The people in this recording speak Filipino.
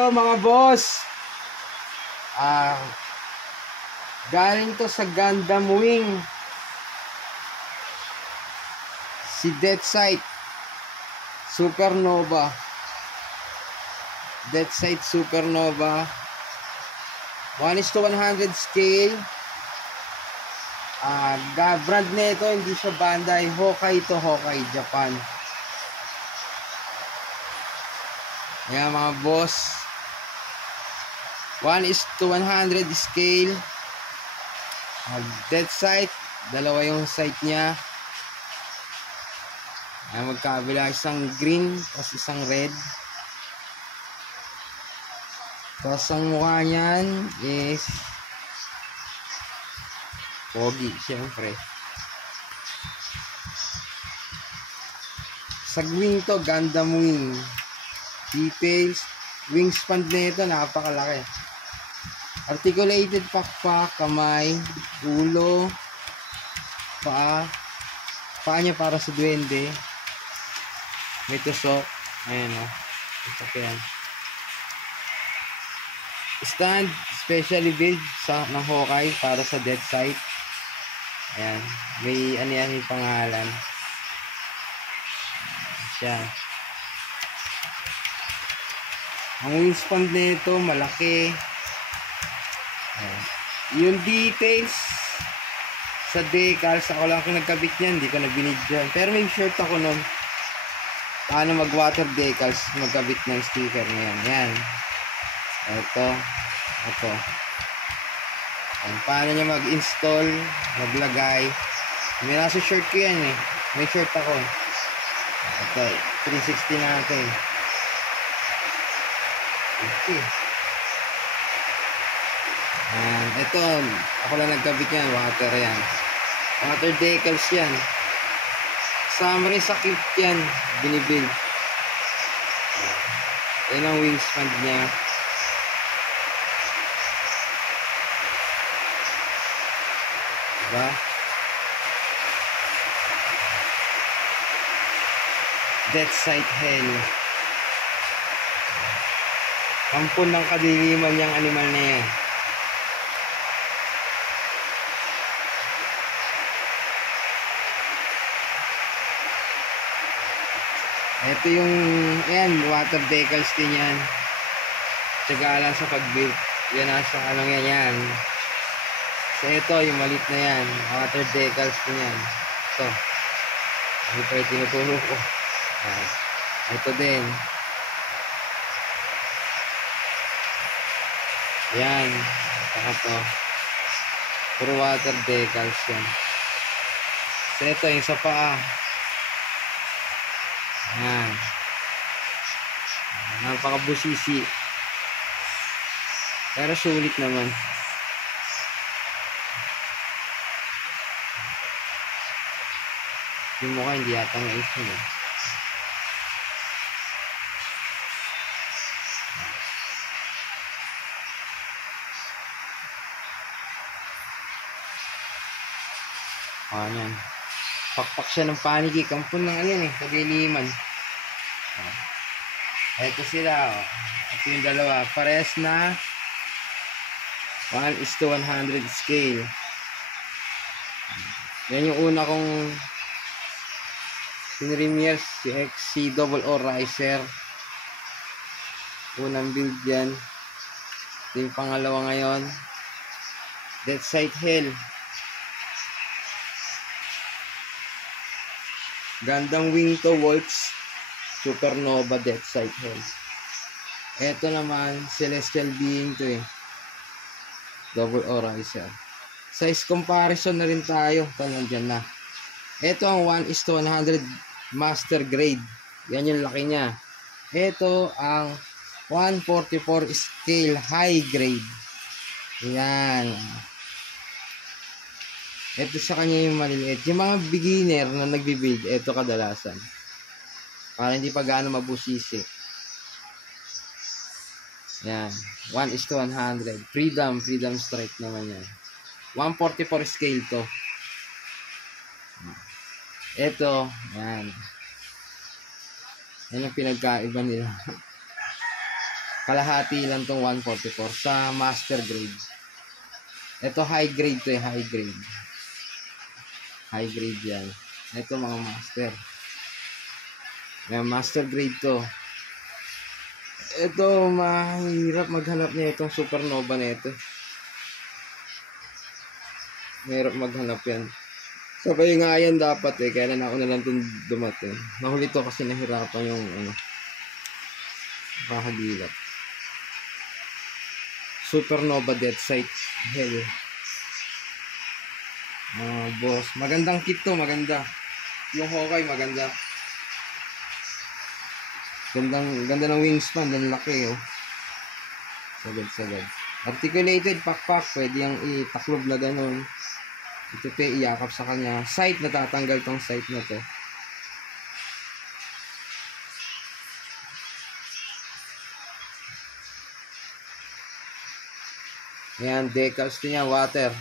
Ito mga boss, galing to sa Gundam Wing, si Deathsight Supernova. Deathsight Supernova, 1:100 scale. Brand nito hindi siya Bandai, Hokai to Hokai, Japan. Ayan mga boss, 1:100 scale. Deathsight, dalawa yung sight niya. Ayan, magkabila, isang green tapos isang red. Tapos ang mukha niyan is pogi, syempre. Sa wing to, Gundam Wing. Details, wingspan nito napakalaki. Articulated pakpak, kamay, ulo, paa niya para sa duwende. May tusok. Ayan o, tusok yan. Stand, specially built ng Hokai para sa Deathsight. Ayan, may ano yan, may pangalan siya. Ang wingspan nito malaki. Ayan. Yung details sa decals, ako lang kung nagkabit niyan, hindi ko nabinidyan. Pero may shirt ako nun paano mag water decals, magkabit ng sticker na yan. Yan, ito. Ayan, paano niya mag install, maglagay. May nasa shirt ko yan eh, may shirt ako. Ito 360 natin. Okay. Ito, ako lang nagkabit yan, water yan. Water decals yan. Kasama rin sa kit yan, binibuild. Yan ang wingspan niya. Diba? Deathsight Hell. Kampon ng kadiliman niyang animal na yan. Ito yung, ayan, water decals din yan. Tsaga lang sa pag-build. Yan nasa, anong yan. So ito, yung malit na yan. Water decals din yan. Ito. Hindi pa yung tinuturo ko. Ayan. Ito din. Yan. Saka to. Puro water decals yan. So ito, yung sa paa. Ayan. Napakabusisi. Pero sulit naman. Yung mukha hindi yata na-issue eh. Ayan. Pakpak siya ng paniki. Kampon ng ano yan eh. Kadiliman. Ito sila. Ito yung dalawa. Parehas na 1:100 scale. Yan yung una kong pinremiere, si XCOO Riser. Unang build yan. Ito yung pangalawa ngayon. Deathsight Hell. Gundam Wing to Wolves Supernova Deathsight Hell. Ito naman Celestial Being to eh. Double Riser. Size comparison na rin tayo. Ito nandyan na. Ito ang 1:100 Master Grade. Yan yung laki niya. Ito ang 144 Scale High Grade. Yan. Ito sa kanya yung maliliit. Yung mga beginner na nagbibuild, ito kadalasan. Para hindi pa gaano mabusisi. Yan. 1:100. Freedom Strike naman yan. 144 scale to. Ito. Yan. Yan ang pinagkaiba nila. Kalahati lang tong 144 sa master grade. Ito high grade to eh, high grade. High grade yan. Ito mga master. May master grade to. Ito, mahirap maghanap niya itong supernova na ito. Mahirap maghanap yan. Sabay nga yan dapat eh, kaya na ako na lang itong dumating. Nahuli to kasi nahirapan yung makahagilap. Supernova Death Site Hell. Boss. Magandang kit to, maganda. Yung Hawkeye, maganda. Ganda ng wingspan, ang laki oh. Sagad. Articulated, pakpak, pwede yung itaklob na ganun. Ito pa, iyakap sa kanya. Sight, natatanggal tong sight na to. Ayan, decals niya, water.